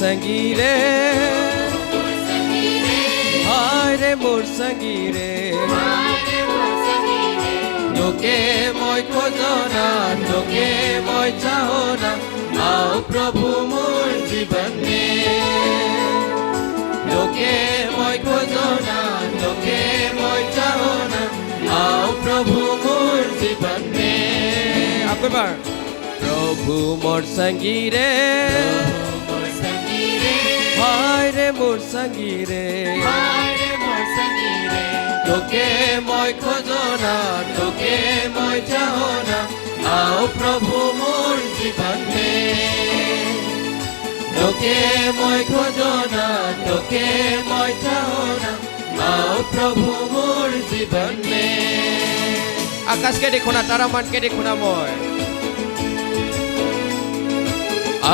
संगीरे हाय रे मोर संगीरे তোকে মই খোজনা তোকে মই চাহনা আও প্রভু মোর জীবনে তোকে মই খোজনা তোকে মই চাহনা আও প্রভু মোর জীবনে একবার প্রভু মোর সঙ্গীরে হায় রে মোর সঙ্গীরে তোকে মই খোজনা তোকে মই চাহনা আও প্রভু মোর জীবনে তোকে মই খোজনা তোকে মই চাহনা আও প্রভু মোর জীবনে আকাশকে দেখো না তারামানকে দেখো না মই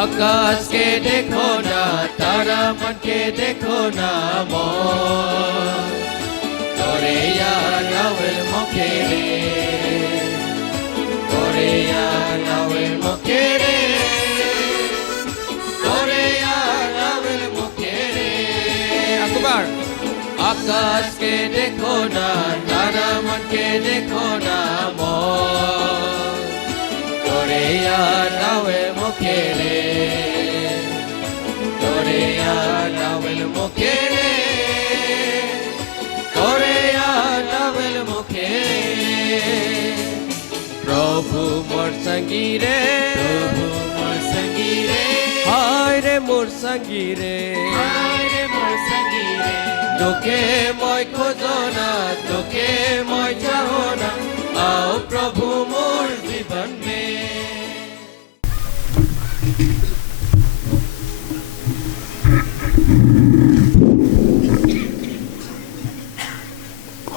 আকাশকে দেখো না তারামানকে দেখো না মই Korea nawel mokere Korea nawel mokere Korea nawel mokere Akbar Akash ke dekho na taraman ke dekho na mo Korea nawel mokere Korea nawel mokere प्रभु मोर संगीरे हाय रे मोर संगीरे তোকে মই খোজনা তোকে মই চাহনা আও প্রভু মোর জীবনে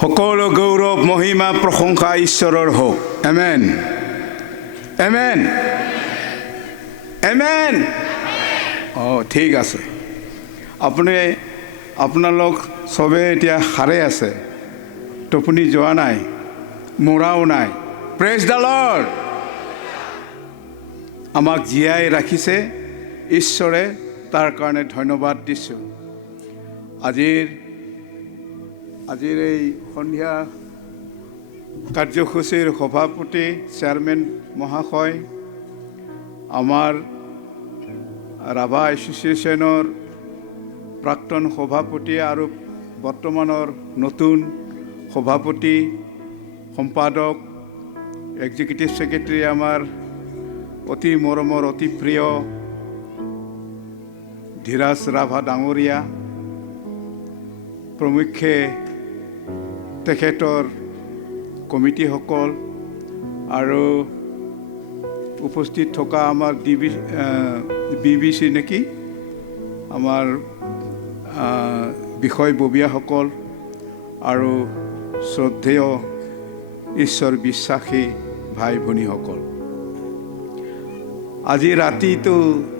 সকলো গৌৰৱ মহিমা প্ৰশংসা ঈশ্বৰৰ হওক আমেন আমেন আমেন ঠিক আছে আপোনালোক চবে এতিয়া সাৰে আছে টোপনি যোৱা নাই মৰাও নাই প্ৰেজ দ্য লৰ্ড আমাক জীয়াই ৰাখিছে ঈশ্বৰে তাৰ কাৰণে ধন্যবাদ দিছোঁ আজিৰ এই সন্ধিয়া কাৰ্যসূচীৰ সভাপতি চেয়াৰমেন মহাশয় আমাৰ ৰাভা এছ'চিয়েশ্যনৰ প্ৰাক্তন সভাপতি আৰু বৰ্তমানৰ নতুন সভাপতি সম্পাদক এক্সিকিউটিভ ছেক্ৰেটাৰী আমাৰ অতি মৰমৰ অতি প্ৰিয় ধীৰাজ ৰাভা ডাঙৰীয়া প্ৰমুখ্যে তেখেতৰ কমিটিসকল আৰু উপস্থিত থকা আমাৰ BBC নেকি আমাৰ বিষয়ববীয়াসকল আৰু শ্ৰদ্ধেয় ঈশ্বৰ বিশ্বাসী ভাই ভনীসকল আজি ৰাতিটো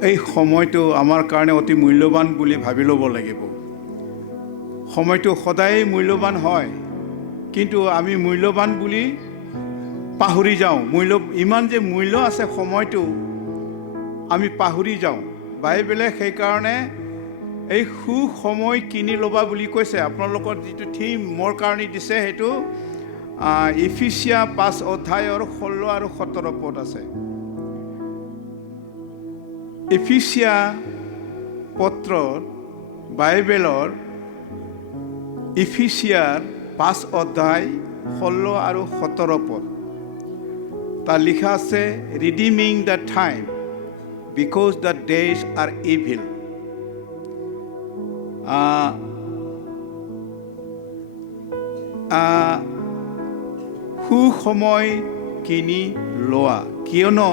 এই সময়টো আমাৰ কাৰণে অতি মূল্যৱান বুলি ভাবি ল'ব লাগিব সময়টো সদায় মূল্যৱান হয় কিন্তু আমি মূল্যৱান বুলি পাহৰি যাওঁ ইমান যে মূল্য আছে সময়টো আমি পাহৰি যাওঁ বাইবেলে সেইকাৰণে এই সময় কিনি ল'বা বুলি কৈছে আপোনালোকৰ যিটো থিম মোৰ কাৰণে দিছে সেইটো এফিচিয়া 5 অধ্যায়ৰ 16 আৰু 17 পদ আছে এফিচিয়া পত্ৰৰ বাইবেলৰ এফিচিয়াৰ 5 অধ্যায় 16 আৰু 17 পদ তাত লিখা আছে redeeming the time because the days are evil সময় কিনি লোৱা কিয়নো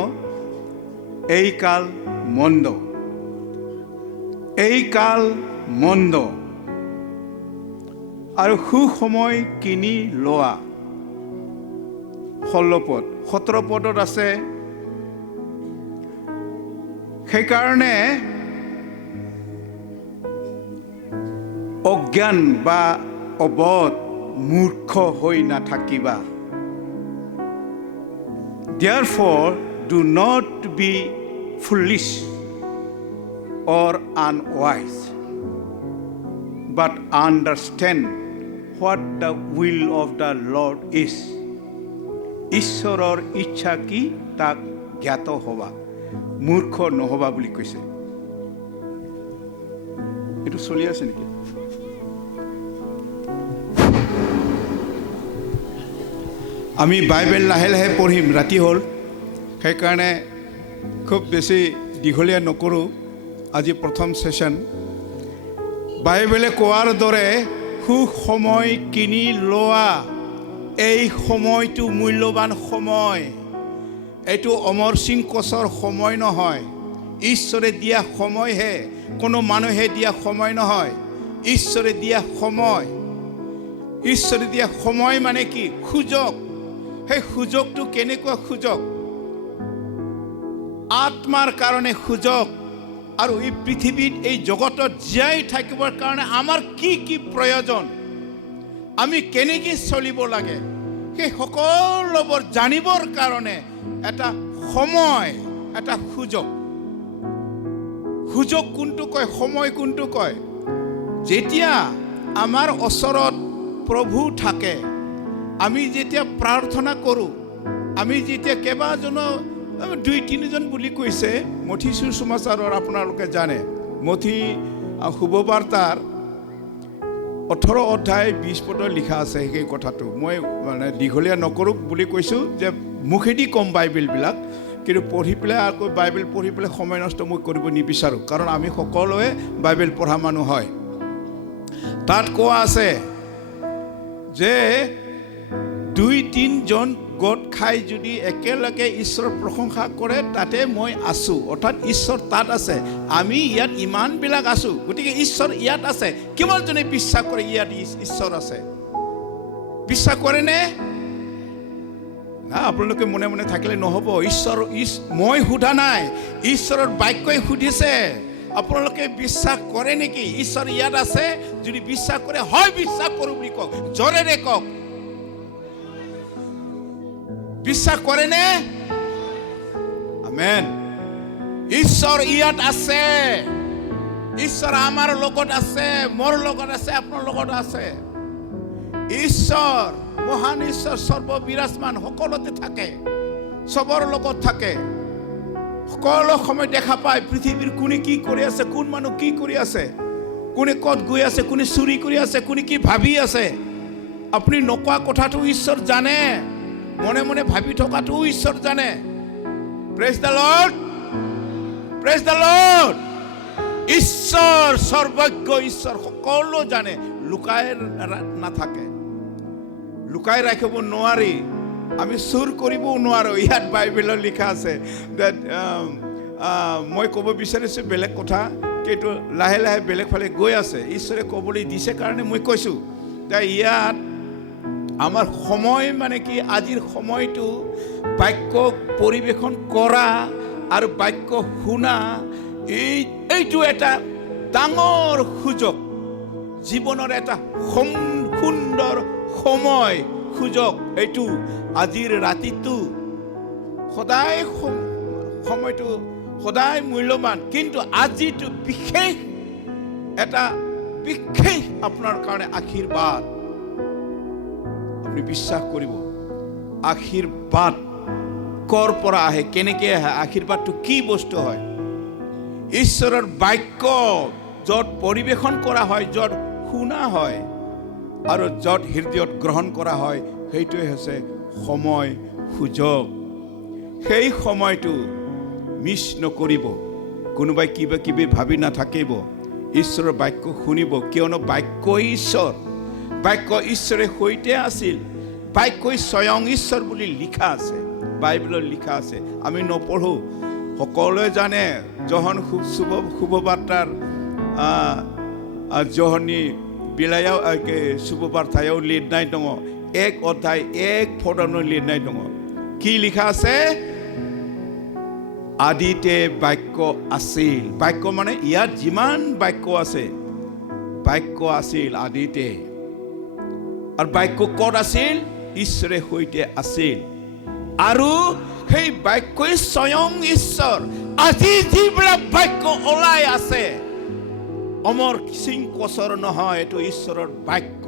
এই কাল মন্দ আৰু সময় কিনি লোৱা 16 পদ 17 পদত আছে সেইকাৰণে অজ্ঞান বা অবধ মূৰ্খ হৈ নাথাকিবা therefore do not be foolish or unwise, but understand what the will of the Lord is. ঈশ্বৰৰ ইচ্ছা কি তাক জ্ঞাত হবা, মূৰ্খ নহবা বুলি কৈছে। এইটো চলি আছে নেকি? আমি বাইবেল লাহে লাহে পঢ়িম, ৰাতি হ'ল, সেইকাৰণে খুব বেছি দীঘলীয়া নকৰোঁ। আজি প্ৰথম ছেশ্যন। বাইবেলে কোৱাৰ দৰে সুসময় কিনি লোৱা, এই সময়টো মূল্যৱান সময়। এইটো অমৰ সিং কোচৰ সময় নহয়, ঈশ্বৰে দিয়া সময়হে, কোনো মানুহে দিয়া সময় নহয়, ঈশ্বৰে দিয়া সময়। ঈশ্বৰে দিয়া সময় মানে কি? সুযোগ। সেই সুযোগটো কেনেকুৱা সুযোগ? আত্মাৰ কাৰণে সুযোগ। আৰু এই পৃথিৱীত, এই জগতত জীয়াই থাকিবৰ কাৰণে আমাৰ কি কি প্ৰয়োজন, আমি কেনেকৈ চলিব লাগে, সেই সকলোবোৰ জানিবৰ কাৰণে এটা সময়, এটা সুযোগ। সুযোগ কোনটো কয়, সময় কোনটো কয়? যেতিয়া আমাৰ ওচৰত প্ৰভু থাকে, আমি যেতিয়া প্ৰাৰ্থনা কৰোঁ, আমি যেতিয়া কেইবাজনো 2-3জন বুলি কৈছে মথি সুসমাচাৰৰ, আপোনালোকে জানে মথি শুভবাৰ্তাৰ 18 অধ্যায় 20 পদত লিখা আছে সেই কথাটো। মই মানে দীঘলীয়া নকৰোঁ বুলি কৈছোঁ যে মুখেদি কম বাইবেলবিলাক, কিন্তু পঢ়ি পেলাই আকৌ বাইবেল পঢ়ি পেলাই সময় নষ্ট মই কৰিব নিবিচাৰোঁ, কাৰণ আমি সকলোৱে বাইবেল পঢ়া মানুহ হয়। তাত কোৱা আছে যে 2-3জন গোট খাই যদি একেলগে ঈশ্বৰৰ প্ৰশংসা কৰে, তাতে মই আছোঁ। অৰ্থাৎ ঈশ্বৰ তাত আছে, আমি ইয়াত ইমানবিলাক আছোঁ, গতিকে ঈশ্বৰ ইয়াত আছে। কিমানজনে বিশ্বাস কৰে ইয়াত ঈশ্বৰ আছে? বিশ্বাস কৰেনে? না, আপোনালোকে মনে মনে থাকিলে নহ'ব। ঈশ্বৰ মই সোধা নাই, ঈশ্বৰৰ বাক্যই সুধিছে আপোনালোকে বিশ্বাস কৰে নেকি ঈশ্বৰ ইয়াত আছে? যদি বিশ্বাস কৰে, হয় বিশ্বাস কৰোঁ বুলি কওক, জোৰেৰে কওক। বিশ্বাস কৰে নে? আমেন। ঈশ্বৰ ইয়াত আছে। ঈশ্বৰ আমাৰ লগত আছে, মোৰ লগত আছে, আপোনাৰ লগত আছে। ঈশ্বৰ মহান ঈশ্বৰ, সৰ্ববিৰাজমান, সকলোতে থাকে, চবৰ লগত থাকে, সকলো সময় দেখা পায় পৃথিৱীৰ কোনে কি কৰি আছে, কোন মানুহ কি কৰি আছে, কোনে ক'ত গৈ আছে, কোনে চুৰি কৰি আছে, কোনে কি ভাবি আছে। আপুনি নকোৱা কথাটো ঈশ্বৰ জানে, মনে মনে ভাবি থকাটো ঈশ্বৰ জানে। Praise the lord, praise the lord. ঈশ্বৰ সৰ্বজ্ঞ, ঈশ্বৰ সকলো জানে, লুকাই নাথাকে, লুকাই ৰাখিব নোৱাৰি, আমি চুৰ কৰিবও নোৱাৰোঁ। ইয়াত বাইবেলত লিখা আছে। মই ক'ব বিচাৰিছোঁ বেলেগ কথা, কিন্তু লাহে লাহে বেলেগ ফালে গৈ আছে। ঈশ্বৰে ক'বলৈ দিছে কাৰণে মই কৈছোঁ। ইয়াত আমাৰ সময় মানে কি? আজিৰ সময়টো বাক্য পৰিৱেশন কৰা আৰু বাক্য শুনা, এইটো এটা ডাঙৰ সুযোগ, জীৱনৰ এটা সুন্দৰ সময়, সুযোগ। এইটো আজিৰ ৰাতিটো সদায় সময়টো সদায় মূল্যৱান, কিন্তু আজিটো বিশেষ, এটা বিশেষ আপোনাৰ কাৰণে আশীৰ্বাদ। আপুনি বিশ্বাস কৰিব, আশীৰ্বাদ কৰ পৰা আহে, কেনেকৈ আহে, আশীৰ্বাদটো কি বস্তু হয়? ঈশ্বৰৰ বাক্য য'ত পৰিৱেশন কৰা হয়, য'ত শুনা হয় আৰু য'ত হৃদয়ত গ্ৰহণ কৰা হয়, সেইটোৱে হৈছে সময়, সুযোগ। সেই সময়টো মিছ নকৰিব। কোনোবাই কিবা কিবি ভাবি নাথাকিব, ঈশ্বৰৰ বাক্য শুনিব, কিয়নো বাক্যই ঈশ্বৰ। বাক্য ঈশ্বৰে সৈতে আছিল, বাক্যই স্বয়ং ঈশ্বৰ বুলি লিখা আছে, বাইবেলত লিখা আছে। আমি নপঢ়োঁ, সকলোৱে জানে। জহন শুভবাৰ্তাৰ জহনি বিলায়াव শুভবাৰ্তাयाव लिरनाय दङ, 1 अध्याय 1 पदावनो लिरनाय दङ। কি লিখা আছে? আদিতে বাক্য আছিল। বাক্য মানে ইয়াত যিমান বাক্য আছে, বাক্য আছিল আদিতে। আৰু বাক্য ক'ত আছিল? ঈশ্বৰে সৈতে আছিল, আৰু সেই বাক্যই স্বয়ং ঈশ্বৰ। আজি যিবিলাক বাক্য ওলাই আছে অমৰ কিচিং কচৰ নহয়, এইটো ঈশ্বৰৰ বাক্য।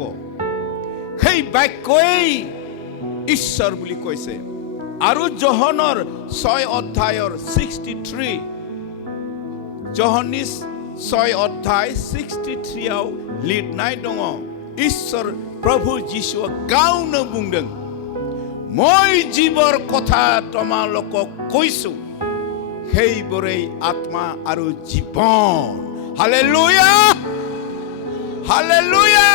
সেই বাক্যই ঈশ্বৰ বুলি কৈছে। আৰু যোহনৰ 6 অধ্যায়ৰ 63, যোহনিছ 6 অধ্যায় 63 लिरनाय दङ। ঈশ্বৰ প্ৰভু যীশুৱে गावनो बुंदों, মই জীৱৰ কথা তোমালোকক কৈছো, সেইবোৰেই আত্মা আৰু জীৱন। Hallelujah, hallelujah.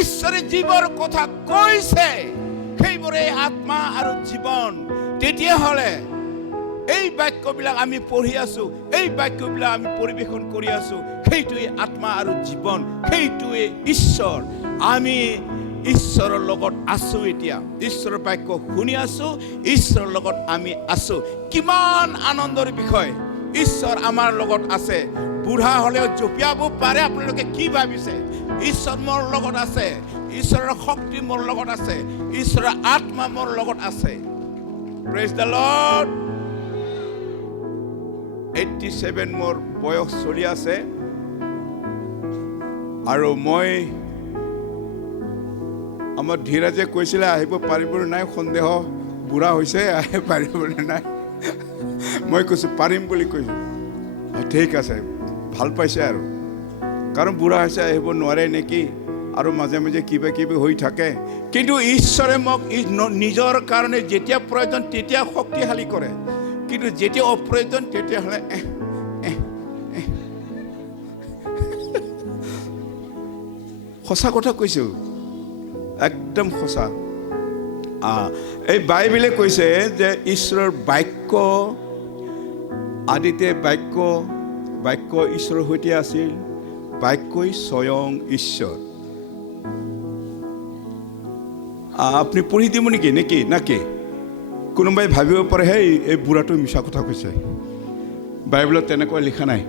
ঈশ্বৰে জীৱৰ কথা কৈছে, সেইবোৰেই আত্মা আৰু জীৱন। তেতিয়াহ'লে এই বাক্যবিলাক আমি পঢ়ি আছো, এই বাক্যবিলাক আমি পৰিবেশন কৰি আছো, সেইটোৱে আত্মা আৰু জীৱন, সেইটোৱে ঈশ্বৰ। আমি ঈশ্বৰৰ লগত আছো। এতিয়া ঈশ্বৰৰ বাক্য শুনি আছো, ঈশ্বৰৰ লগত আমি আছো। কিমান আনন্দৰ বিষয়, ঈশ্বৰ আমাৰ লগত আছে। বুঢ়া হলেও জঁপিয়াব পাৰে। আপোনালোকে কি ভাবিছে? ঈশ্বৰ মোৰ লগত আছে, ঈশ্বৰৰ শক্তি মোৰ লগত আছে, ঈশ্বৰৰ আত্মা মোৰ লগত আছে। Praise the lord. 87 মোৰ বয়স চলি আছে আৰু মই আমাৰ ধীৰাজে কৈছিলে আহিব পাৰিবনে নাই, সন্দেহ বুঢ়া হৈছে, আহিব পাৰিবনে নাই। মই কৈছো পাৰিম বুলি কৈছো। ঠিক আছে, ভাল পাইছে আৰু, কাৰণ বুঢ়া হৈছে আহিব নোৱাৰে নেকি, আৰু মাজে মাজে কিবা কিবি হৈ থাকে। কিন্তু ঈশ্বৰে মোক নিজৰ কাৰণে যেতিয়া প্ৰয়োজন তেতিয়া শক্তিশালী কৰে, কিন্তু যেতিয়া অপ্ৰয়োজন তেতিয়াহ'লে সঁচা কথা কৈছো, একদম সঁচা। এই বাইবেলে কৈছে যে ঈশ্বৰৰ বাক্য আদিতে বাক্য ঈশ্বৰৰ সৈতে আছিল, বাক্যই স্বয়ং ঈশ্বৰ। আপুনি পঢ়ি দিব নেকি নাকি? কোনোবাই ভাবিব পাৰে হেই এই বুঢ়াটো মিছা কথা কৈছে, বাইবেলত তেনেকুৱা লিখা নাই।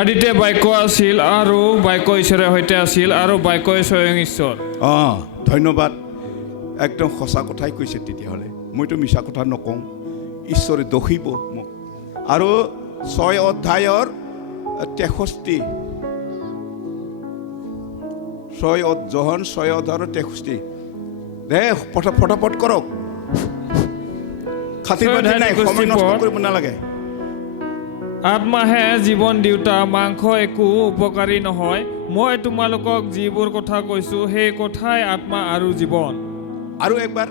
আদিতে বাক্য আছিল আৰু বাক্য ঈশ্বৰৰ সৈতে আছিল আৰু বাক্যই স্বয়ং ঈশ্বৰ। ধন্যবাদ, একদম সঁচা কথাই কৈছে। তেতিয়াহ'লে মইতো মিছা কথা নকওঁ, ঈশ্বৰে দোষিব মোক। আৰু 6 অধ্যায়ৰ 63, যোহন 6 অধ্যায়ৰ 63 দে ফটাফট কৰক, খাতি বাতি নাই, সময় নষ্ট কৰিব নালাগে। আত্মাহে জীৱন দিওঁতা, মাংস একো উপকাৰী নহয়। মই তোমালোকক যিবোৰ কথা কৈছো সেই কথাই আত্মা আৰু জীৱন। আৰু একবাৰ,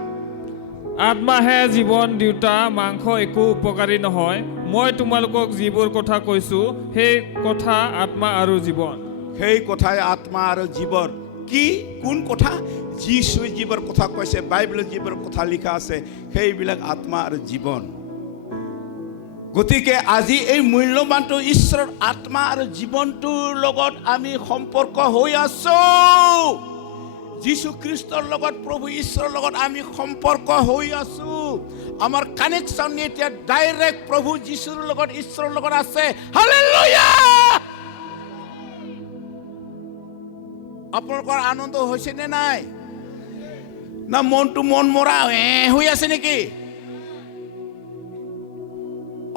আত্মাহে জীৱন দিওঁতা, মাংস একো উপকাৰী নহয়। মই তোমালোকক যিবোৰ কথা কৈছো সেই কথা আত্মা আৰু জীৱন। সেই কথাই আত্মা আৰু জীৱন। কি কোন কথা? যীশুৱে যিবোৰ কথা কৈছে, বাইবেলত যিবোৰ কথা লিখা আছে, সেইবিলাক আত্মা আৰু জীৱন। গতিকে আজি এই মূল্যৱানটো ঈশ্বৰৰ আত্মা আৰু জীৱনটোৰ লগত আমি সম্পৰ্ক হৈ আছো। যীশু খ্ৰীষ্টৰ লগত, প্ৰভু ঈশ্বৰৰ লগত আমি সম্পৰ্ক হৈ আছো। আমাৰ কানেকশ্যন এতিয়া ডাইৰেক্ট প্ৰভু যীশুৰ লগত, ঈশ্বৰৰ লগত আছে। হালেলুয়া! আপোনালোকৰ আনন্দ হৈছে নে নাই? না মনটো মন মৰা হৈ আছে নেকি?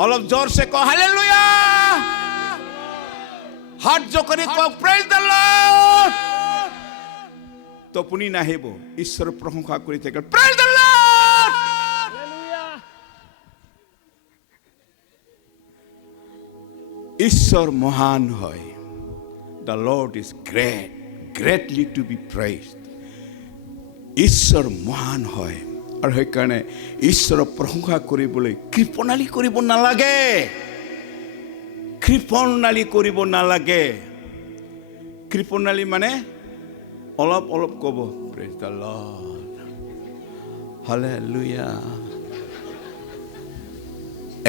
অলপ জোৰছে কওক হালেলুয়া! হাত জোকাৰি কওক প্ৰেজ দ্য লৰ্ড! টোপনি নাহিব, ঈশ্বৰৰ প্ৰশংসা কৰি থাকে। Praise the lord! ঈশ্বৰ মহান হয়। The lord is great, greatly to be praised. ঈশ্বৰ মহান হয়, আৰু সেইকাৰণে ঈশ্বৰৰ প্ৰশংসা কৰিবলৈ কৃপণালী কৰিব নালাগে, কৃপণালী কৰিব নালাগে। কৃপণালী মানে অলপ অলপ ক'ব প্ৰেজ দ্য লৰ্ড, হালেলুয়া।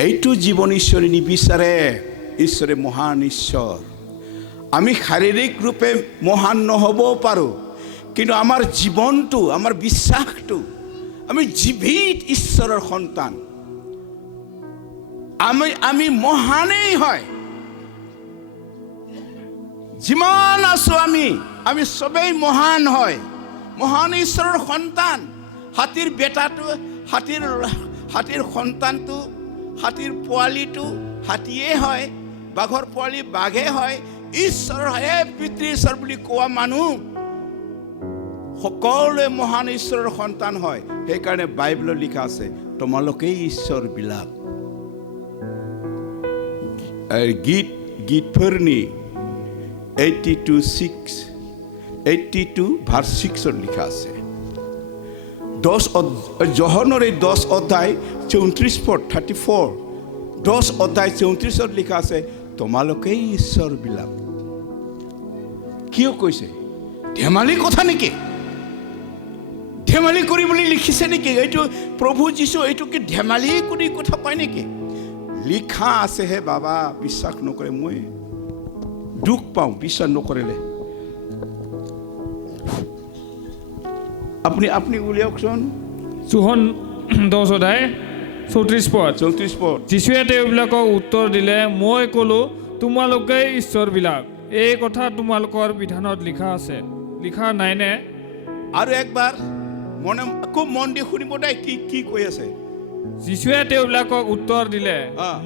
এইটো জীৱন ঈশ্বৰে নিবিচাৰে। ঈশ্বৰে মহান ঈশ্বৰ। আমি শাৰীৰিক ৰূপে মহান নহ'বও পাৰোঁ, কিন্তু আমাৰ জীৱনটো, আমাৰ বিশ্বাসটো, আমি জীৱিত ঈশ্বৰৰ সন্তান, আমি মহানেই হয়। যিমান আছো আমি চবেই মহান হয়। মহান ঈশ্বৰৰ সন্তান হাতীৰ বেটাটো হাতীৰ সন্তানটো হাতীৰ পোৱালিটো হাতীয়ে হয় বাঘৰ পোৱালি বাঘে হয় ঈশ্বৰ হে পিতৃ ঈশ্বৰ বুলি কোৱা মানুহ সকলোৱে মহান ঈশ্বৰৰ সন্তান হয় সেইকাৰণে বাইবেলত লিখা আছে তোমালোকেই ঈশ্বৰ বিলাক গীতফোৰনি 82 ভাৰ্চ 6 লিখা আছে যোহনৰ 10 অধ্যায় 34 পদ 34 10 অধ্যায় 34 লিখা আছে তোমালোকেই ঈশ্বৰ বিলাক কিয় কৈছে ধেমালি কথা নেকি ধেমালি কৰিবলৈ লিখিছে নেকি এইটো প্ৰভু যীশু এইটো কি ধেমালি কৰি কথা কয় নেকি লিখা আছে হে বাবা বিশ্বাস নকৰে মই দুখ পাওঁ বিশ্বাস নকৰিলে আপনি উলিয়াওকচোন যোহন 10 অধ্যায় 34 পদ যীশুৱে তেওঁবিলাকক উত্তৰ দিলে মই ক'লো তোমালোকেই ঈশ্বৰবিলাক এই কথা তোমালোকৰ বিধানত লিখা আছে লিখা নাইনে আৰু একবাৰ খুব মন দি শুনিব দেই কি কৈ আছে যীশুৱে তেওঁবিলাকক উত্তৰ দিলে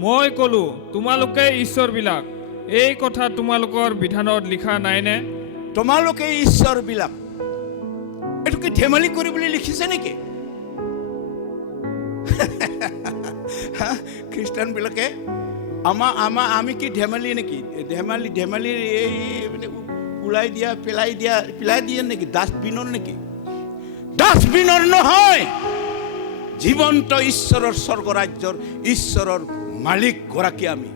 মই ক'লো তোমালোকেই ঈশ্বৰবিলাক এই কথা তোমালোকৰ বিধানত লিখা নাইনে তোমালোকেই ঈশ্বৰবিলাক এইটো কি ধেমালি কৰিবলৈ লিখিছে নেকি খ্ৰীষ্টান বিলাকে আমি কি ধেমালি নেকি ধেমালি এই ওলাই দিয়া পেলাই দিয়ে নেকি ডাষ্টবিনৰ নেকি ডাষ্টবিনৰ নহয় জীৱন্ত ঈশ্বৰৰ স্বৰ্গৰাজ্যৰ ঈশ্বৰৰ মালিক গৰাকী আমি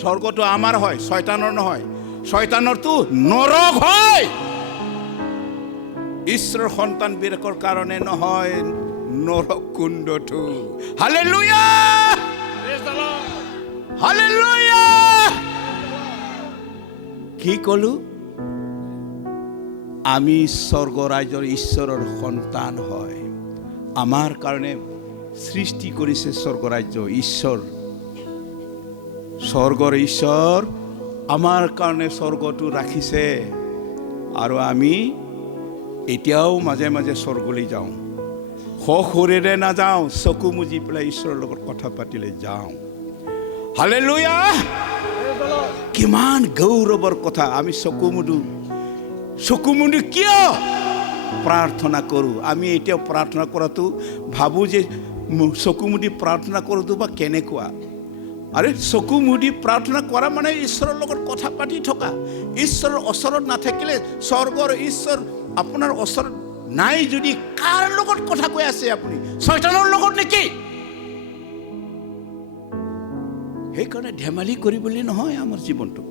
স্বৰ্গটো আমাৰ হয় শয়তানৰ নহয় শয়তানৰটো নৰক হয় ঈশ্বৰৰ সন্তান বিলাকৰ কাৰণে নহয় নৰক কুণ্ডটো হালেলুয়া হালেলুয়া কি কলো আমি স্বৰ্গৰাজ্যৰ ঈশ্বৰৰ সন্তান হয় আমাৰ কাৰণে সৃষ্টি কৰিছে স্বৰ্গৰাজ্য ঈশ্বৰ স্বৰ্গৰ ঈশ্বৰ আমাৰ কাৰণে স্বৰ্গটো ৰাখিছে আৰু আমি এতিয়াও মাজে মাজে স্বৰ্গলৈ যাওঁ শৰীৰে নাযাওঁ চকু মুজি পেলাই ঈশ্বৰৰ লগত কথা পাতিলে যাওঁ হালেলুয়া কিমান গৌৰৱৰ কথা আমি চকু মুদি কিয় প্ৰাৰ্থনা কৰোঁ আমি এতিয়াও প্ৰাৰ্থনা কৰাটো ভাবোঁ যে চকু মুদি প্ৰাৰ্থনা কৰোঁতো বা কেনেকুৱা আৰে চকু মুদি প্ৰাৰ্থনা কৰা মানে ঈশ্বৰৰ লগত কথা পাতি থকা ঈশ্বৰৰ ওচৰত নাথাকিলে স্বৰ্গৰ ঈশ্বৰ আপোনাৰ ওচৰত নাই যদি কাৰ লগত কথা কৈ আছে আপুনি শয়তানৰ লগত নেকি সেইকাৰণে ধেমালি কৰিবলৈ নহয় আমাৰ জীৱনটো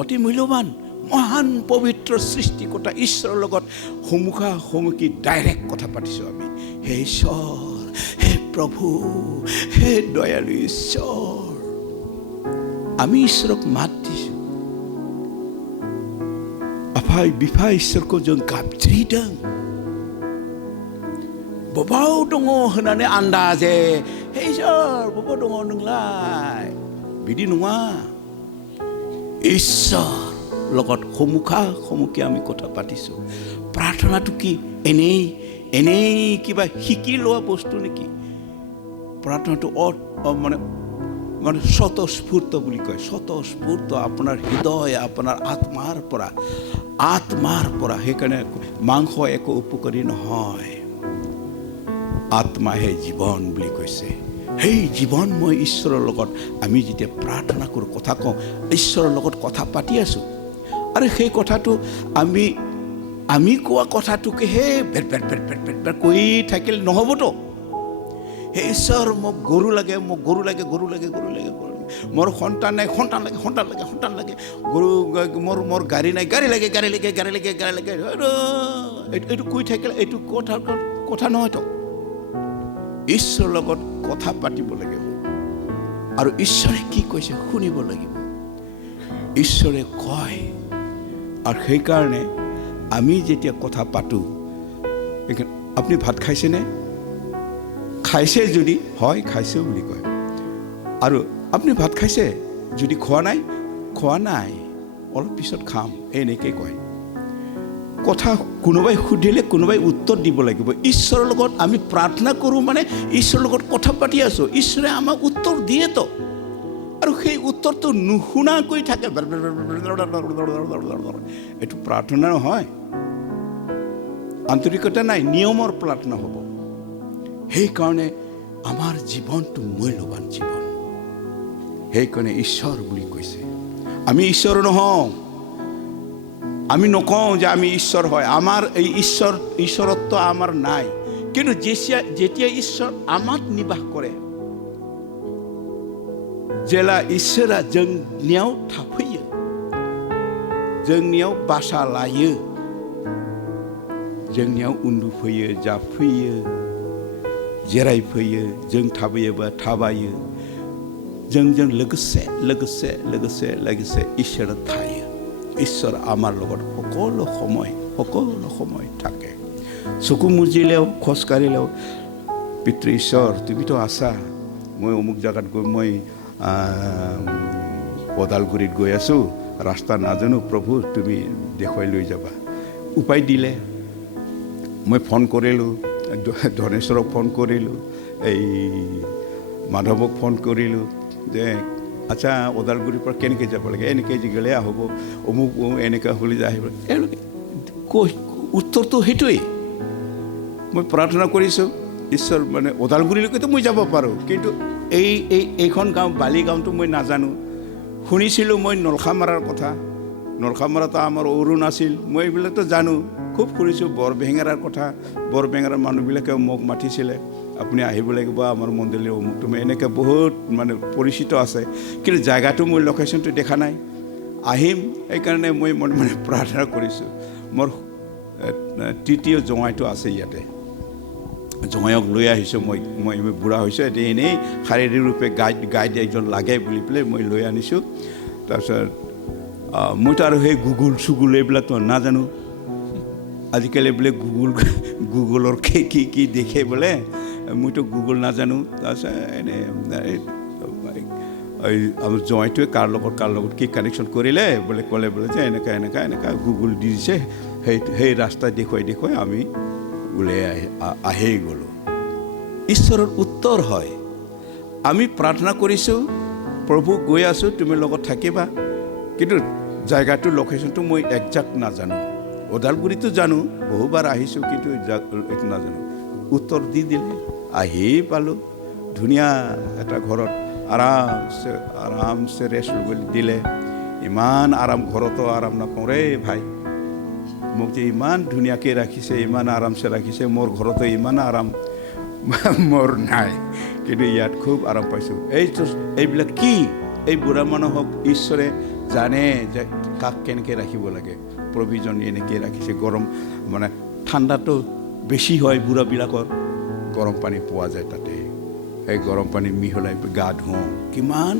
অতি মূল্যৱান মহান পবিত্ৰ সৃষ্টিকৰ্তা ঈশ্বৰৰ লগত সন্মুখী ডাইৰেক্ট কথা পাতিছোঁ আমি হে ঈশ্বৰ হে প্ৰভু হে দয়ালু ঈশ্বৰ আমি ঈশ্বৰক মাত দিছোঁ Apai bipa Isor ko jeng kaptridang. Bobau dongo henane anda je. Hey Isor, bobau dongo nenglai. Bidi nunga. Isor লগত সন্মুখী আমি কথা পাতিছোঁ প্ৰাৰ্থনাটো কি এনেই কিবা শিকি লোৱা বস্তু নেকি প্ৰাৰ্থনাটো মানে স্বতঃস্ফূৰ্ত বুলি কয় স্বতঃস্ফূৰ্ত আপোনাৰ হৃদয় আপোনাৰ আত্মাৰ পৰা সেইকাৰণে মাংস একো উপকাৰী নহয় আত্মাহে জীৱন বুলি কৈছে সেই জীৱন মই ঈশ্বৰৰ লগত আমি যেতিয়া প্ৰাৰ্থনা কৰোঁ কথা কওঁ ঈশ্বৰৰ লগত কথা পাতি আছোঁ আৰু সেই কথাটো আমি কোৱা কথাটোকে হে কৈ থাকিলে নহ'বতো হে ঈশ্বৰ মোক গৰু লাগে মোৰ সন্তান নাই সন্তান লাগে গৰু মোৰ গাড়ী নাই গাড়ী লাগে এইটো কৈ থাকিলে এইটো কথা নহয়তো ঈশ্বৰৰ লগত কথা পাতিব লাগিব আৰু ঈশ্বৰে কি কৈছে শুনিব লাগিব ঈশ্বৰে কয় আৰু সেইকাৰণে আমি যেতিয়া কথা পাতোঁ আপুনি ভাত খাইছেনে খাইছে যদি হয় খাইছে বুলি কয় আৰু আপুনি ভাত খাইছে যদি খোৱা নাই অলপ পিছত খাম এনেকৈ কয়। কথা কোনোবাই সুধিলে কোনোবাই উত্তৰ দিব লাগিব। ঈশ্বৰৰ লগত আমি প্ৰাৰ্থনা কৰোঁ মানে ঈশ্বৰৰ লগত কথা পাতি আছোঁ, ঈশ্বৰে আমাক উত্তৰ দিয়েতো। আৰু সেই উত্তৰটো নুশুনাকৈ থাকে, এইটো প্ৰাৰ্থনা নহয়, আন্তৰিকতা নাই, নিয়মৰ প্ৰাৰ্থনা হ'ব। সেইকাৰণে আমাৰ জীৱনটো মূল্যৱান জীৱন, সেইকাৰণে ঈশ্বৰ বুলি কৈছে। আমি ঈশ্বৰ নহওঁ, আমি নকওঁ যে আমি ঈশ্বৰ হয়, আমাৰ এই ঈশ্বৰত্ব আমাৰ নাই। কিন্তু যেতিয়া ঈশ্বৰ আমাত নিবাস करे, जेला इसोरा जोंनियाव थाफैयो, जोंनियाव बासा लायो, जोंनियाव उन्दुफैयो, जाफैयो, जिरायफैयो, जों थाबायोबा थाबायो, जोंजों लोगोसे इसोरा थायो। ঈশ্বৰ আমাৰ লগত সকলো সময় থাকে। চকু মুজিলেও খোজকাঢ়িলেও পিতৃ ঈশ্বৰ তুমিতো আছা, মই অমুক জাগাত গৈ মই ওদালগুৰিত গৈ আছোঁ, ৰাস্তা নাজানো, প্ৰভু তুমি দেখুৱাই লৈ যাবা। উপায় দিলে, মই ফোন কৰিলোঁ, ধনেশ্বৰক ফোন কৰিলোঁ, এই মাধৱক ফোন কৰিলোঁ যে আচ্ছা ওদালগুৰিৰ পৰা কেনেকৈ যাব লাগে, এনেকৈ গ'লে হ'ব, অমুক এনেকৈ হ'লে যে আহিব। এওঁলোকে উত্তৰটো সেইটোৱেই। মই প্ৰাৰ্থনা কৰিছোঁ, ঈশ্বৰ মানে ওদালগুৰিলৈকেতো মই যাব পাৰোঁ, কিন্তু এইখন গাঁও বালি গাঁওটো মই নাজানো। শুনিছিলোঁ মই নলখামাৰাৰ কথা, নলখামাৰাতো আমাৰ অৰুণ আছিল, মই এইবিলাকতো জানো, খুব শুনিছোঁ বৰবেঙেৰাৰ কথা, বৰবেঙেৰাৰ মানুহবিলাকেও মোক মাতিছিলে, আপুনি আহিব লাগিব আমাৰ মন্দিৰলৈ, অমুক তুমি এনেকৈ বহুত মানে পৰিচিত আছে, কিন্তু জেগাটো মই লোকেশ্যনটো দেখা নাই। আহিম সেইকাৰণে মই মনে মনে প্ৰাৰ্থনা কৰিছোঁ। মোৰ তৃতীয় জোঁৱাইটো আছে ইয়াতে, জোঁৱাইক লৈ আহিছোঁ। মই বুঢ়া হৈছোঁ, এতিয়া এনেই শাৰীৰিক ৰূপে গাইড একজন লাগে বুলি পেলাই মই লৈ আনিছোঁ। তাৰপিছত মইতো আৰু সেই গুগল এইবিলাকতো নাজানো, আজিকালি বোলে গুগলৰ কি দেখে বোলে, মইতো গুগল নাজানো। তাৰপিছত এনেই আমাৰ জোঁৱাইটোৱে কাৰ লগত কি কানেকশ্যন কৰিলে বোলে ক'লে যে এনেকুৱা গুগল দি দিছে, সেই ৰাস্তা দেখুৱাই আমি ওলাই আহি গ'লোঁ। ঈশ্বৰৰ উত্তৰ হয়। আমি প্ৰাৰ্থনা কৰিছোঁ, প্ৰভু গৈ আছোঁ, তুমি লগত থাকিবা, কিন্তু জেগাটো লোকেশ্যনটো মই একজেক্ট নাজানো। ওদালগুৰিতো জানো, বহুবাৰ আহিছোঁ, কিন্তু এইটো নাজানো। উত্তৰ দি দিলে, আহি পালোঁ ধুনীয়া এটা ঘৰত, আৰামছে ৰেষ্ট ল'বলৈ দিলে। ইমান আৰাম, ঘৰতো আৰাম নাপাওঁ ৰে ভাই, মোক যে ইমান ধুনীয়াকৈ ৰাখিছে, ইমান আৰামছে ৰাখিছে, মোৰ ঘৰতো ইমান আৰাম মোৰ নাই, কিন্তু ইয়াত খুব আৰাম পাইছোঁ। এইবিলাক কি, এই বুঢ়া মানুহক ঈশ্বৰে জানে যে কাক কেনেকৈ ৰাখিব লাগে, প্ৰভিজন এনেকৈ ৰাখিছে। গৰম মানে ঠাণ্ডাটো বেছি হয় বুঢ়াবিলাকৰ, গৰম পানী পোৱা যায় তাতে, এই গৰম পানী মিহলাই গা ধুওঁ, কিমান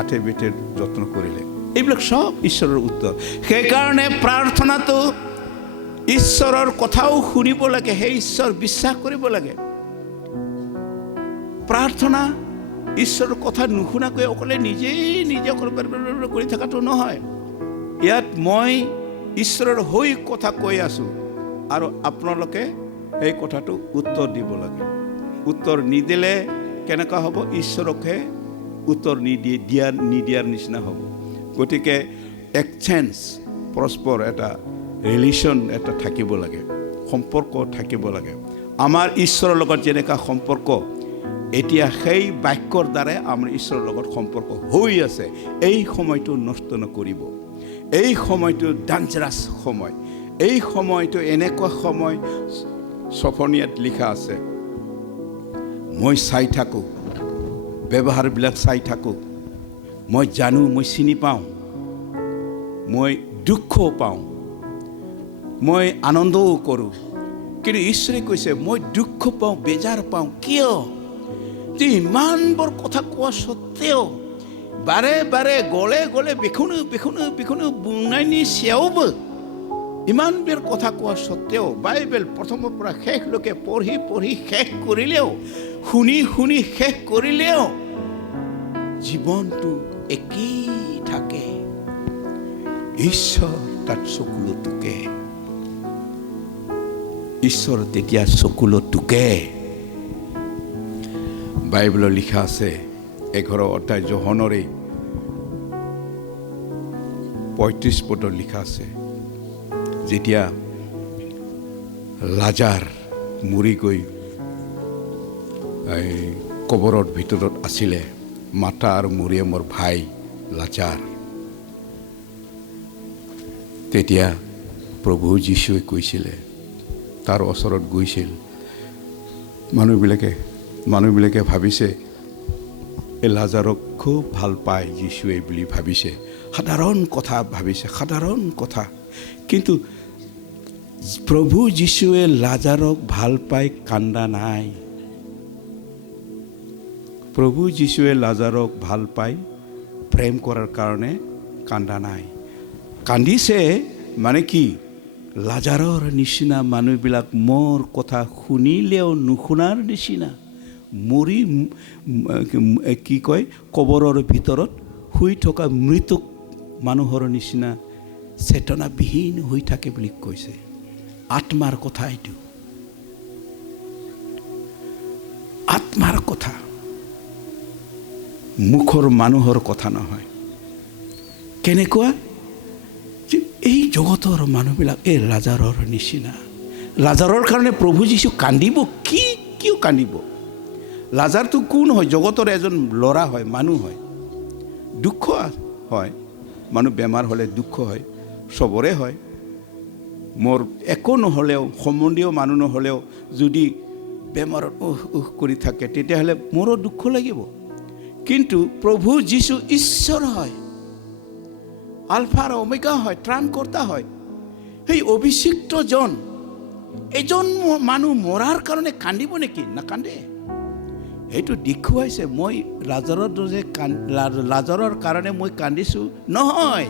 আঠে বেঠে যত্ন কৰিলে। এইবিলাক চব ঈশ্বৰৰ উত্তৰ। সেইকাৰণে প্ৰাৰ্থনাটো ঈশ্বৰৰ কথাও শুনিব লাগে, সেই ঈশ্বৰ বিশ্বাস কৰিব লাগে। প্ৰাৰ্থনা ঈশ্বৰৰ কথা নুশুনাকৈ অকলে নিজে কৰি থকাটো নহয়। ইয়াত মই ঈশ্বৰৰ হৈ কথা কৈ আছোঁ, আৰু আপোনালোকে এই কথাটো উত্তৰ দিব লাগে। উত্তৰ নিদিলে কেনেকুৱা হ'ব, ঈশ্বৰকহে উত্তৰ নিদিয়াৰ নিচিনা হ'ব। গতিকে এক্সচেঞ্জ, পৰস্পৰ এটা ৰিলেশ্যন এটা থাকিব লাগে, সম্পৰ্ক থাকিব লাগে। আমাৰ ঈশ্বৰৰ লগত যেনেকুৱা সম্পৰ্ক, এতিয়া সেই বাক্যৰ দ্বাৰাই আমাৰ ঈশ্বৰৰ লগত সম্পৰ্ক হৈ আছে। এই সময়টো নষ্ট নকৰিব। এই সময়টো ডেঞ্জাৰাছ সময়, এই সময়টো এনেকুৱা সময়, ছফনিয়াত লিখা আছে, মই চাই থাকোঁ, ব্যৱহাৰবিলাক চাই থাকোঁ, মই জানো, মই চিনি পাওঁ, মই দুখও পাওঁ, মই আনন্দও কৰোঁ। কিন্তু ঈশ্বৰে কৈছে মই দুখ পাওঁ, বেজাৰ পাওঁ। কিয়? যে ইমানবোৰ কথা কোৱা স্বত্তেও, বাৰে গলে বেখুনো বুনাইনি সেয়াওবো, ইমানবোৰ কথা কোৱা স্বত্তেও, বাইবেল প্ৰথমৰ পৰা শেষলৈকে পঢ়ি শেষ কৰিলেও, শুনি শেষ কৰিলেও জীৱনটো একেই থাকে। ঈশ্বৰ তাত চকুলো টুকে। ঈশ্বৰ তেতিয়া চকুলো টুকে। বাইবেলত লিখা আছে 11 অধ্যায় যোহনৰে 35 পদত লিখা আছে, যেতিয়া লাজাৰ মৰি গৈ কবৰৰ ভিতৰত আছিলে, মাতা আৰু মৰিয়মৰ ভাই লাজাৰ, তেতিয়া প্ৰভু যীশুৱে কৈছিলে, তাৰ ওচৰত গৈছিল। মানুহবিলাকে ভাবিছে এই লাজাৰক খুব ভাল পায় যীশুৱে বুলি ভাবিছে, সাধাৰণ কথা ভাবিছে, সাধাৰণ কথা। কিন্তু প্ৰভু যীশুৱে লাজাৰক ভাল পাই কান্দা নাই। প্ৰভু যীশুৱে লাজাৰক ভাল পাই প্ৰেম কৰাৰ কাৰণে কান্দা নাই। কান্দিছে মানে কি, লাজাৰৰ নিচিনা মানুহবিলাক মোৰ কথা শুনিলেও নুশুনাৰ নিচিনা, মৰি কি কয় কবৰৰ ভিতৰত শুই থকা মৃত মানুহৰ নিচিনা চেতনাবিহীন হৈ থাকে বুলি কৈছে। আত্মাৰ কথা এইটো, আত্মাৰ কথা, মুখৰ মানুহৰ কথা নহয়। কেনেকুৱা যে এই জগতৰ মানুহবিলাক এই লাজাৰৰ নিচিনা। লাজাৰৰ কাৰণে প্ৰভু যীশু কান্দিব, কিয় কান্দিব? লাজাৰটো কোন হয়? জগতৰ এজন ল'ৰা হয়, মানুহ হয়, দুখ হয়। মানুহ বেমাৰ হ'লে দুখ হয়, চবৰে হয়। মোৰ একো নহ'লেও, সম্বন্ধীয় মানুহ নহ'লেও যদি বেমাৰত কৰি থাকে তেতিয়াহ'লে মোৰো দুখ লাগিব। কিন্তু প্ৰভু যীশু ঈশ্বৰ হয়, আলফা আৰু ওমেগা হয়, ত্ৰাণকৰ্তা হয়। সেই অভিষিক্তজন এজন মানুহ মৰাৰ কাৰণে কান্দিব নেকি? নাকান্দে। সেইটো দেখুৱাইছে, মই লাজাৰৰ কাৰণে মই কান্দিছোঁ নহয়,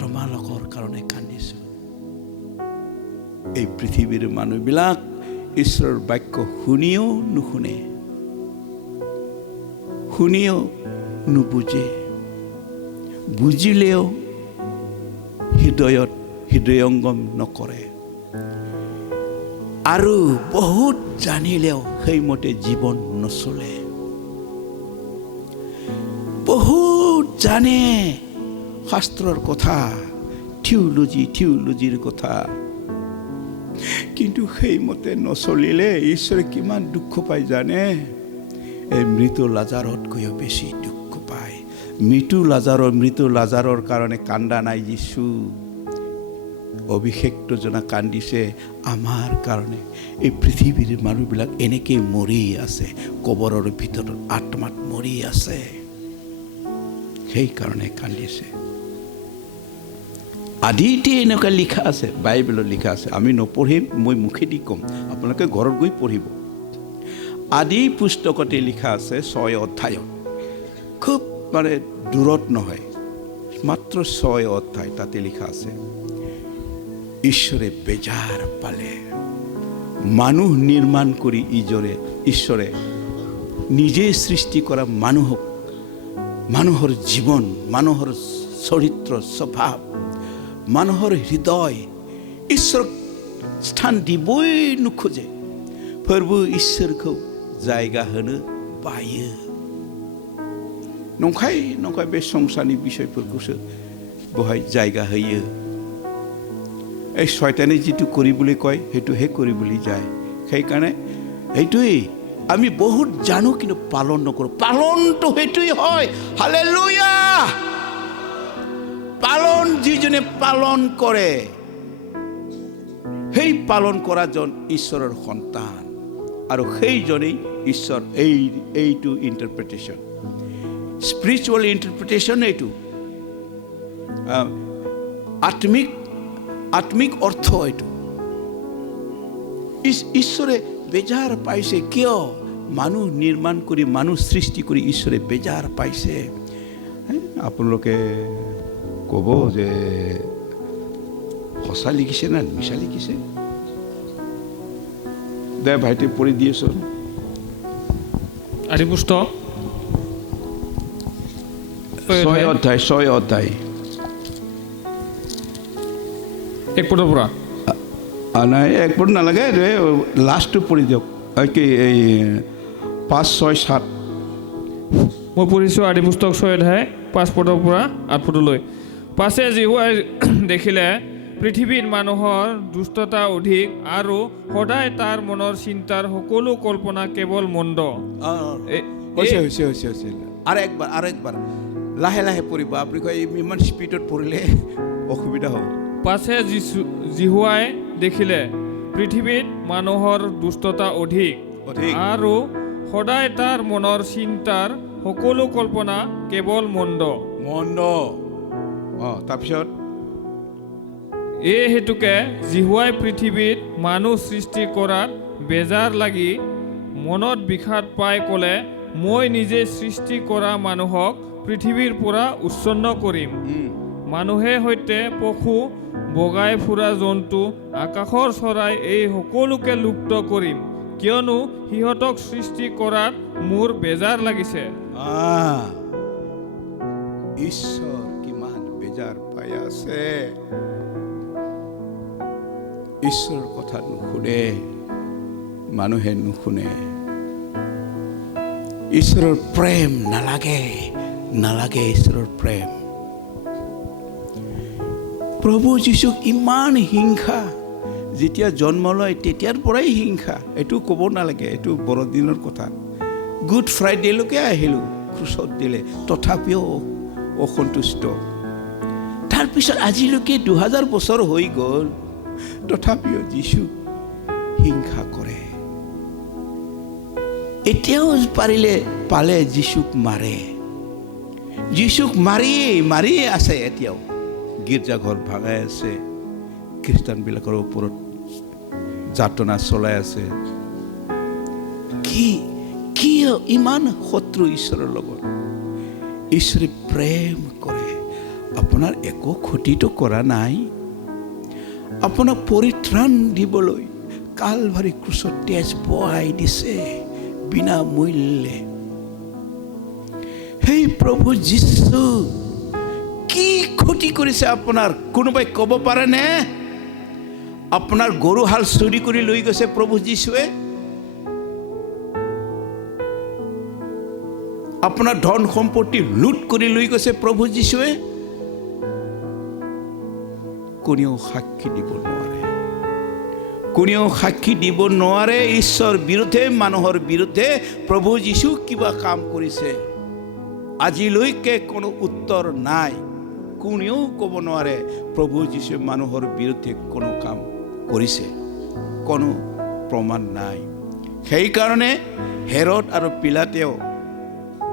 তোমালোকৰ কাৰণে কান্দিছোঁ। এই পৃথিৱীৰ মানুহবিলাক ঈশ্বৰৰ বাক্য শুনিও নুশুনে, শুনিও নুবুজে, বুজিলেও হৃদয়ংগম নকৰে, আৰু বহুত জানিলেও সেইমতে জীৱন নচলে। বহুত জানে শাস্ত্ৰৰ কথা, থিওলজিৰ কথা, কিন্তু সেইমতে নচলিলে ঈশ্বৰে কিমান দুখ পায় জানে? এই মৃত লাজাৰতকৈও বেছি দুখ পায়। মৃত লাজাৰৰ কাৰণে কান্দা নাই যীশু। অভিষেক্তজনা কান্দিছে আমাৰ কাৰণে। এই পৃথিৱীৰ মানুহবিলাক এনেকৈ মৰি আছে, কবৰৰ ভিতৰত আত্মাত মৰি আছে, সেইকাৰণে কান্দিছে। আদিতে এনেকুৱা লিখা আছে, বাইবেলত লিখা আছে। আমি নপঢ়িম, মই মুখেদি ক'ম, আপোনালোকে ঘৰত গৈ পঢ়িব। আদি পুস্তকতে লিখা আছে 6 অধ্যায়ত, খুব মানে দূৰত নহয়, মাত্ৰ 6 অধ্যায়, তাতে লিখা আছে, ঈশ্বৰে বেজাৰ পালে মানুহ নিৰ্মাণ কৰি ঈশ্বৰে নিজে সৃষ্টি কৰা মানুহক, মানুহৰ জীৱন, মানুহৰ চৰিত্ৰ স্বভাৱ, মানুহৰ হৃদয় ঈশ্বৰক স্থান দিবই নোখোজে। फोरबो इसोरखौ जायगा होनो बायो। नंखाय बे संसारनि बिषयफोरखौसो बहाय जायगा होयो। এই শয়তানে যেটো কৰিবলৈ কয় হেতুহে কৰিবলৈ যায়। সেইকাৰণে হেতুই আমি বহুত জানো কিন্তু পালন নকৰোঁ। পালনটো হেতুই হয়। হালেলুয়া। পালন যিজনে পালন কৰে সেই পালন কৰাজন ঈশ্বৰৰ সন্তান আৰু সেইজনেই ঈশ্বৰ। এইটো ইণ্টাৰপ্ৰিটেশ্যন, স্পিৰিচুৱেল ইণ্টাৰপ্ৰিটেশ্যন। এইটো আত্মিক অৰ্থ। এইটো ঈশ্বৰে বেজাৰ পাইছে। কিয়? মানুহ নিৰ্মাণ কৰি, মানুহ সৃষ্টি কৰি ঈশ্বৰে বেজাৰ পাইছে। আপোনালোকে ক'ব যে সঁচা লিখিছে না মিছা লিখিছে? দে ভাইটি পঢ়ি দিয়েচোন। আদি পুস্তক 6 অধ্যায় এক পদৰ পৰা নাই এক পদ নালাগে লাষ্টটো পঢ়ি দিয়ক কি এই 5, 6, 7 মই পঢ়িছোঁ আদি পুস্তক 6 অধ্যায় 5 পদৰ পৰা 8 পদলৈ। পাছে জিহুৱাই দেখিলে পৃথিৱীত মানুহৰ দুষ্টতা অধিক আৰু সদায় তাৰ মনৰ চিন্তাৰ সকলো কল্পনা কেৱল মন্দ। হৈছে আৰু একবাৰ লাহে লাহে পঢ়িব আপুনি কয় ইমান স্পীডত পঢ়িলে অসুবিধা হ'ব। পাছে জিহুৱাই দেখিলে পৃথিৱীত মানুহৰ দুষ্টতা অধিক আৰু সদায় তাৰ মনৰ চিন্তাৰ সকলো কল্পনা কেৱল মন্দ। তাৰপিছত এই হেতুকে জিহুৱাই পৃথিৱীত মানুহ সৃষ্টি কৰাত বেজাৰ লাগি মনত বিষাদ পাই ক'লে, মই নিজে সৃষ্টি কৰা মানুহক পৃথিৱীৰ পৰা উচ্ছন্ন কৰিম। মানুহে সৈতে পশু, বগাই ফুৰা জন্তু, আকাশৰ চৰাই এই সকলোকে লুপ্ত কৰিম, কিয়নো সিহঁতক সৃষ্টি কৰাত মোৰ বেজাৰ লাগিছে। ঈশ্বৰ কিমান বেজাৰ পাই আছে। ঈশ্বৰৰ কথা নুশুনে, মানুহে নুশুনে। ঈশ্বৰৰ প্ৰেম নালাগে ঈশ্বৰৰ প্ৰেম। প্ৰভু যীশুক ইমান হিংসা, যেতিয়া জন্ম লয় তেতিয়াৰ পৰাই হিংসা। এইটো ক'ব নালাগে, এইটো বৰদিনৰ কথা। গুড ফ্ৰাইডেলৈকে আহিলোঁ, ক্ৰুচত দিলে, তথাপিও অসন্তুষ্ট। তাৰপিছত আজিলৈকে 2000 বছৰ হৈ গ'ল, তথাপিও যীশুক হিংসা কৰে। এতিয়াও পালে যীশুক মাৰে। যীশুক মাৰিয়ে আছে। এতিয়াও গীৰ্জাঘৰ ভাঙাই আছে, খ্ৰীষ্টানবিলাকৰ ওপৰত যাতনা চলাই আছে। কিয় ইমান শত্ৰু ঈশ্বৰৰ লগত? ঈশ্বৰে প্ৰেম কৰে। আপোনাৰ একো ক্ষতিটো কৰা নাই। আপোনাক পৰিত্ৰাণ দিবলৈ কালভাৰী ক্ৰুচত তেজ বহাই দিছে বিনা মূল্যে। সেই প্ৰভু যীশু কি ক্ষতি কৰিছে আপোনাৰ? কোনোবাই ক'ব পাৰেনে? আপোনাৰ গৰু হাল চুৰি কৰি লৈ গৈছে প্ৰভু যীশুৱে? আপোনাৰ ধন সম্পত্তি লুট কৰি লৈ গৈছে প্ৰভু যীশুৱে? কোনেও সাক্ষী দিব নোৱাৰে ঈশ্বৰৰ বিৰুদ্ধে, মানুহৰ বিৰুদ্ধে প্ৰভু যীশু কিবা কাম কৰিছে। আজিলৈকে কোনো উত্তৰ নাই। কোনেও ক'ব নোৱাৰে প্ৰভু যীশুৱে মানুহৰ বিৰুদ্ধে কোনো কাম কৰিছে, কোনো প্ৰমাণ নাই। সেইকাৰণে হেৰড আৰু পিলাতেও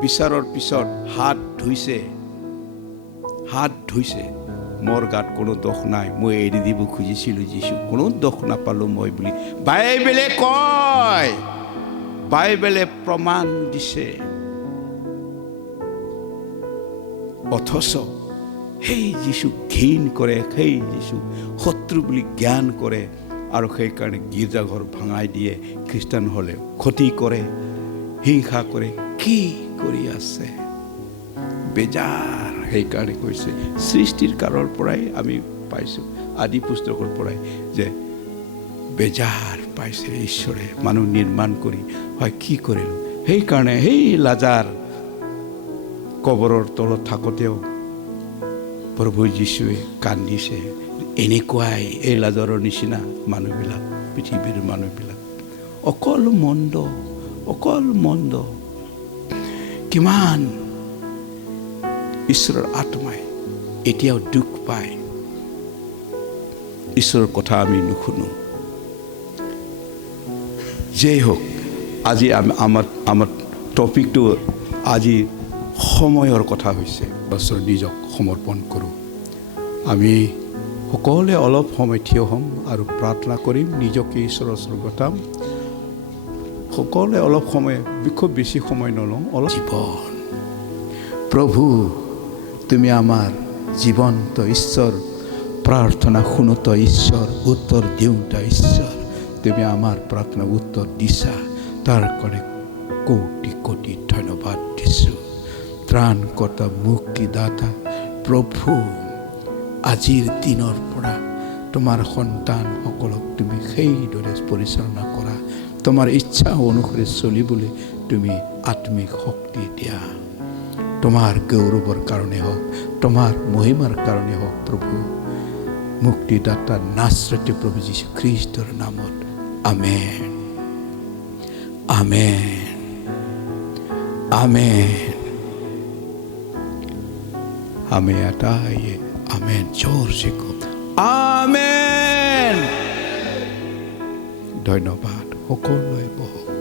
বিচাৰৰ পিছত হাত ধুইছে। মোৰ গাত কোনো দোষ নাই, মই এৰি দিব খুজিছিলোঁ যীশু, কোনো দোষ নাপালোঁ মই বুলি বাইবেলে কয়। বাইবেলে প্ৰমাণ দিছে। অথচ সেই যীশুক ঘৃণ কৰে, সেই যীশুক শত্ৰু বুলি জ্ঞান কৰে, আৰু সেইকাৰণে গীৰ্জাঘৰ ভাঙাই দিয়ে, খ্ৰীষ্টান হ'লে ক্ষতি কৰে, হিংসা কৰে। কি কৰি আছে? বেজাৰ। সেইকাৰণে কৈছে সৃষ্টিৰ কালৰ পৰাই আমি পাইছোঁ, আদি পুস্তকৰ পৰাই, যে বেজাৰ পাইছে ঈশ্বৰে মানুহ নিৰ্মাণ কৰি। হয়, কি কৰিলোঁ? সেইকাৰণে সেই লাজাৰ কবৰৰ তলত থাকোঁতেও প্ৰভু যীশুৱে কান্দিছে। এনেকুৱাই এই লাজাৰৰ নিচিনা মানুহবিলাক, পৃথিৱীৰ মানুহবিলাক অকল মন্দ। কিমান ঈশ্বৰৰ আত্মাই এতিয়াও দুখ পায়। ঈশ্বৰৰ কথা আমি নুশুনো। যেই হওক, আজি আমাৰ টপিকটো আজি সময়ৰ কথা হৈছে। ঈশ্বৰ নিজক সমৰ্পণ কৰোঁ। আমি সকলোৱে অলপ সময় থিয় হ'ম আৰু প্ৰাৰ্থনা কৰিম, নিজকে ঈশ্বৰৰ ওচৰত গতাম। সকলোৱে অলপ সময়, খুব বেছি সময় নলওঁ, অলপ। জীৱন প্ৰভু, তুমি আমাৰ জীৱন্ত ঈশ্বৰ, প্ৰাৰ্থনা শুনোতা ঈশ্বৰ, উত্তৰ দিওঁতা ঈশ্বৰ। তুমি আমাৰ প্ৰাৰ্থনা উত্তৰ দিছা, তাৰ কাৰণে কোটি কোটি ধন্যবাদ দিছোঁ। ত্ৰাণকৰ্তা, মুক্তিদাতা প্ৰভু, আজিৰ দিনৰ পৰা তোমাৰ সন্তানসকলক তুমি সেইদৰে পৰিচালনা কৰা, তোমাৰ ইচ্ছা অনুসৰি চলিবলৈ তুমি আত্মিক শক্তি দিয়া। তোমাৰ গৌৰৱৰ কাৰণে হওক, তোমাৰ মহিমাৰ কাৰণে হওক প্ৰভু। মুক্তিদাতা নাজৰেতি প্ৰভু যীশু খ্ৰীষ্টৰ নামত আমেন, আমেন, আমেন। আমি আটাইয়ে আমেন জোৰ से কো আমেন। ধন্যবাদ। সকলোৱে বহক।